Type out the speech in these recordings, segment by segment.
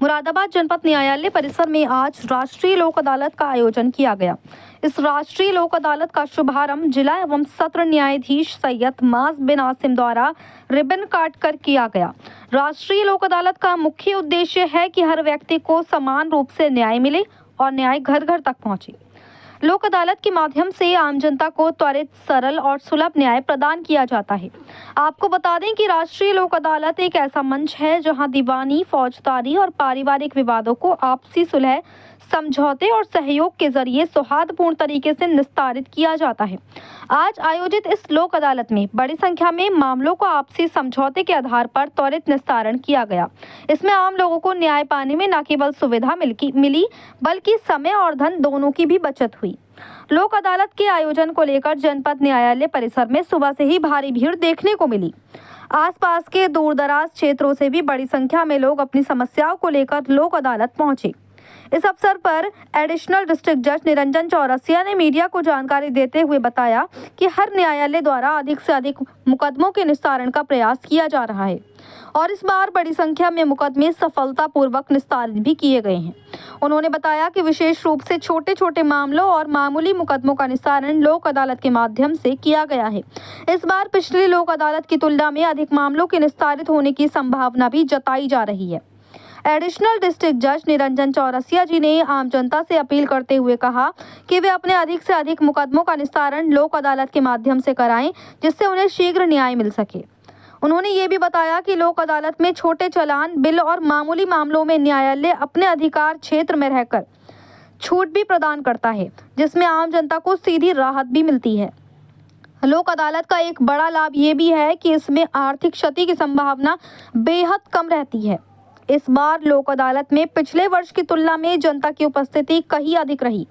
मुरादाबाद जनपद न्यायालय परिसर में आज राष्ट्रीय लोक अदालत का आयोजन किया गया। इस राष्ट्रीय लोक अदालत का शुभारंभ जिला एवं सत्र न्यायाधीश सैयद माज बिन आसिम द्वारा रिबन काट कर किया गया। राष्ट्रीय लोक अदालत का मुख्य उद्देश्य है कि हर व्यक्ति को समान रूप से न्याय मिले और न्याय घर घर तक पहुंचे। लोक अदालत के माध्यम से आम जनता को त्वरित, सरल और सुलभ न्याय प्रदान किया जाता है। आपको बता दें कि राष्ट्रीय लोक अदालत एक ऐसा मंच है जहां दीवानी, फौजदारी और पारिवारिक विवादों को आपसी सुलह, समझौते और सहयोग के जरिए सौहार्दपूर्ण तरीके से निस्तारित किया जाता है। आज आयोजित इस लोक अदालत में बड़ी संख्या में मामलों को आपसी समझौते के आधार पर त्वरित निस्तारण किया गया। इसमें आम लोगों को न्याय पाने में न केवल सुविधा मिली बल्कि समय और धन दोनों की भी बचत हुई। लोक अदालत के आयोजन को लेकर जनपद न्यायालय परिसर में सुबह से ही भारी भीड़ देखने को मिली। आसपास के दूरदराज क्षेत्रों से भी बड़ी संख्या में लोग अपनी समस्याओं को लेकर लोक अदालत पहुंचे। इस अवसर पर एडिशनल डिस्ट्रिक्ट जज निरंजन चौरसिया ने मीडिया को जानकारी देते हुए बताया कि हर न्यायालय द्वारा अधिक से अधिक मुकदमों के निस्तारण का प्रयास किया जा रहा है और इस बार बड़ी संख्या में मुकदमे सफलतापूर्वक निस्तारित भी किए गए हैं। उन्होंने बताया कि विशेष रूप से छोटे छोटे मामलों और मामूली मुकदमों का निस्तारण लोक अदालत के माध्यम से किया गया है। इस बार पिछली लोक अदालत की तुलना में अधिक मामलों के निस्तारित होने की संभावना भी जताई जा रही है। एडिशनल डिस्ट्रिक्ट जज निरंजन चौरसिया जी ने आम जनता से अपील करते हुए कहा कि वे अपने अधिक से अधिक मुकदमों का निस्तारण लोक अदालत के माध्यम से कराएं, जिससे उन्हें शीघ्र न्याय मिल सके। उन्होंने ये भी बताया कि लोक अदालत में छोटे चालान, बिल और मामूली मामलों में न्यायालय अपने अधिकार क्षेत्र में रहकर छूट भी प्रदान करता है, जिसमें आम जनता को सीधी राहत भी मिलती है। लोक अदालत का एक बड़ा लाभ ये भी है कि इसमें आर्थिक क्षति की संभावना बेहद कम रहती है। इस बार लोक अदालत में पिछले वर्ष की तुलना में जनता की उपस्थिति कहीं अधिक रही।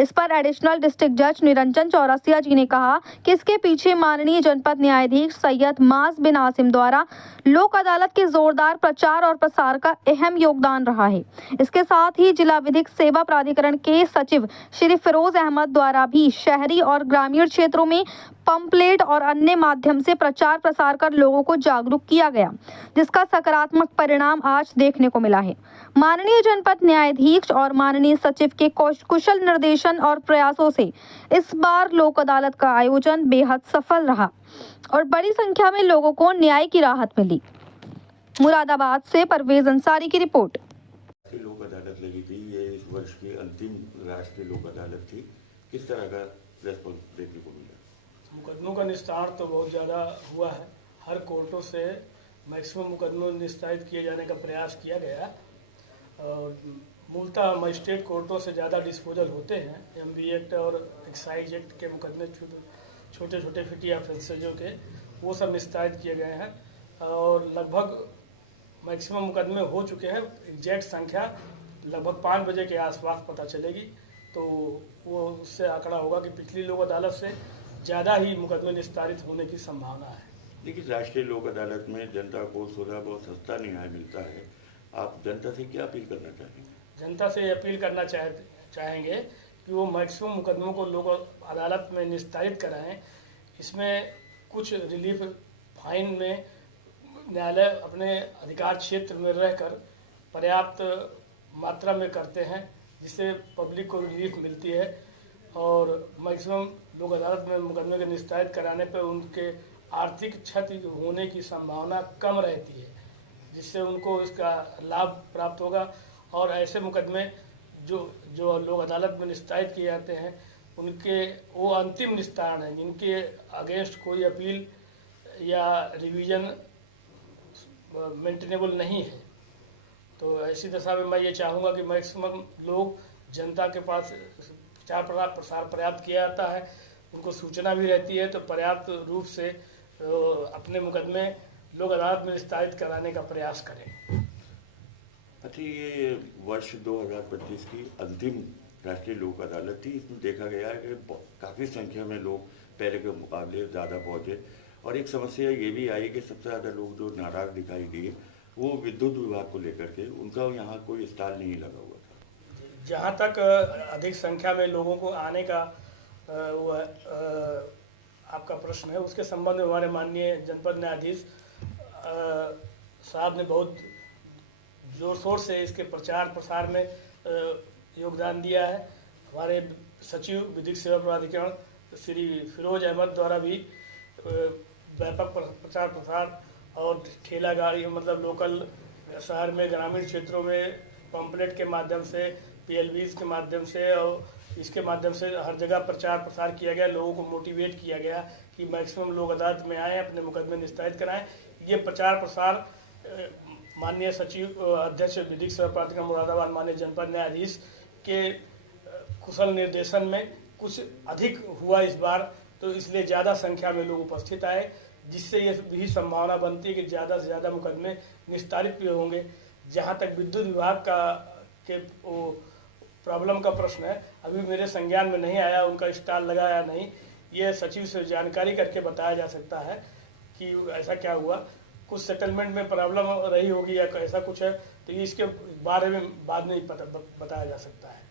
इस पर एडिशनल डिस्ट्रिक्ट जज निरंजन चौरसिया जी ने कहा कि इसके पीछे माननीय जनपद न्यायाधीश सैयद माज बिन आसिम द्वारा लोक अदालत के जोरदार प्रचार और प्रसार का अहम योगदान रहा है। इसके साथ ही जिला विधिक सेवा प्राधिकरण के सचिव श्री फिरोज अहमद द्वारा भी शहरी और ग्रामीण क्षेत्रों में पंपलेट और अन्य माध्यम से प्रचार प्रसार कर लोगों को जागरूक किया गया, जिसका सकारात्मक परिणाम आज देखने को मिला है। माननीय जनपद न्यायाधीश और माननीय सचिव के कुशल निर्देशन और प्रयासों से इस बार लोक अदालत का आयोजन बेहद सफल रहा और बड़ी संख्या में लोगों को न्याय की राहत मिली। मुरादाबाद से परवेज अंसारी की रिपोर्ट। लोक अदालत लगी थी, ये इस वर्ष की अंतिम राष्ट्रीय लोक अदालत थी। किस तरह का रेस्पॉन्स देखने को मिला? मुकदमों का निस्तारण तो बहुत ज़्यादा हुआ है। हर कोर्टों से मैक्सिमम मुकदमों निस्तारित किए जाने का प्रयास किया गया और मूलतः मजिस्ट्रेट कोर्टों से ज़्यादा डिस्पोजल होते हैं। एमवी एक्ट और एक्साइज एक्ट के मुकदमे छोटे छोटे फिटी ऑफेंसेजों के वो सब निस्तारित किए गए हैं और लगभग मैक्सिमम मुकदमे हो चुके हैं। एग्जैक्ट संख्या लगभग 5 बजे के आसपास पता चलेगी, तो वो उससे आंकड़ा होगा कि पिछली लोक अदालत से ज़्यादा ही मुकदमे निस्तारित होने की संभावना है। लेकिन राष्ट्रीय लोक अदालत में जनता को सुलभ और सस्ता न्याय मिलता है। आप जनता से क्या अपील करना चाहेंगे? जनता से अपील करना चाहेंगे कि वो मैक्सिमम मुकदमों को लोक अदालत में निस्तारित कराएं। इसमें कुछ रिलीफ फाइन में न्यायालय अपने अधिकार क्षेत्र में रहकर पर्याप्त मात्रा में करते हैं, जिससे पब्लिक को रिलीफ मिलती है और मैक्सिमम लोक अदालत में मुकदमे के निस्तारित कराने पर उनके आर्थिक क्षति होने की संभावना कम रहती है, जिससे उनको इसका लाभ प्राप्त होगा। और ऐसे मुकदमे जो लोक अदालत में निस्तारित किए जाते हैं उनके वो अंतिम निस्तारण है, जिनके अगेंस्ट कोई अपील या रिवीजन मेंटेनेबल नहीं है। तो ऐसी दशा में मैं ये चाहूँगा कि मैक्सिमम लोग जनता के पास प्रसार पर्याप्त किया जाता है, उनको सूचना भी रहती है, तो पर्याप्त रूप से अपने मुकदमे लोक अदालत में निस्तारित कराने का प्रयास करें। अच्छा, ये वर्ष 2025 की अंतिम राष्ट्रीय लोक अदालत थी। इसमें देखा गया है कि काफ़ी संख्या में लोग पहले के मुकाबले ज़्यादा पहुँचे और एक समस्या ये भी आई कि सबसे ज़्यादा लोग जो नाराज़ दिखाई दिए वो विद्युत विभाग को लेकर के, उनका यहाँ कोई स्टॉल नहीं लगा हुआ था। जहाँ तक अधिक संख्या में लोगों को आने का आपका प्रश्न है, उसके संबंध में हमारे माननीय जनपद न्यायाधीश साहब ने बहुत जोर शोर से इसके प्रचार प्रसार में योगदान दिया है। हमारे सचिव विधिक सेवा प्राधिकरण श्री फिरोज अहमद द्वारा भी व्यापक प्रचार प्रसार और ठेला गाड़ी मतलब लोकल शहर में ग्रामीण क्षेत्रों में पंपलेट के माध्यम से, पीएलबीज के माध्यम से और इसके माध्यम से हर जगह प्रचार प्रसार किया गया। लोगों को मोटिवेट किया गया कि मैक्सिमम लोग अदालत में आएँ, अपने मुकदमे निस्तारित कराएं। ये प्रचार प्रसार माननीय सचिव अध्यक्ष विधिक सेवा प्राधिकरण मुरादाबाद माननीय जनपद न्यायाधीश के कुशल निर्देशन में कुछ अधिक हुआ इस बार, तो इसलिए ज़्यादा संख्या में लोग उपस्थित आए, जिससे ये भी संभावना बनती है कि ज़्यादा से ज़्यादा मुकदमे निस्तारित भी होंगे। जहाँ तक विद्युत विभाग के प्रॉब्लम का प्रश्न है, अभी मेरे संज्ञान में नहीं आया, उनका स्टाल लगा या नहीं, ये सचिव से जानकारी करके बताया जा सकता है कि ऐसा क्या हुआ। कुछ सेटलमेंट में प्रॉब्लम रही होगी या ऐसा कुछ है, तो इसके बारे में बाद में बताया जा सकता है।